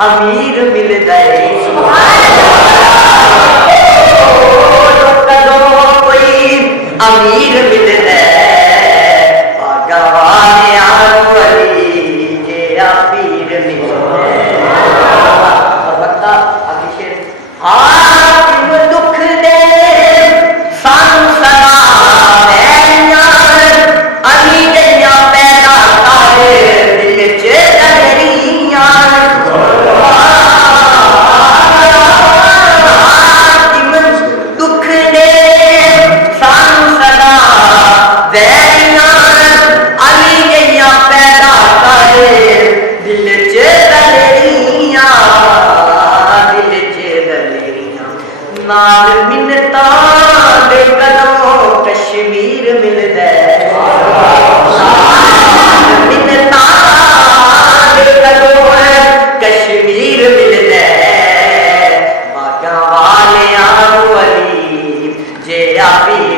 अमीर मिल गए कोई अमीर मिल गए भगवान आली जे अमीर मिल गए बता अभिषेक हाथ दुख दे सानू सना अली जइया पैदा कर दिल च डरियां नाल मिन्नता दे कदों कश्मीर मिल गए मिन्नता दे कदों कश्मीर मिल गए बागा वाले आलू अली जे आपी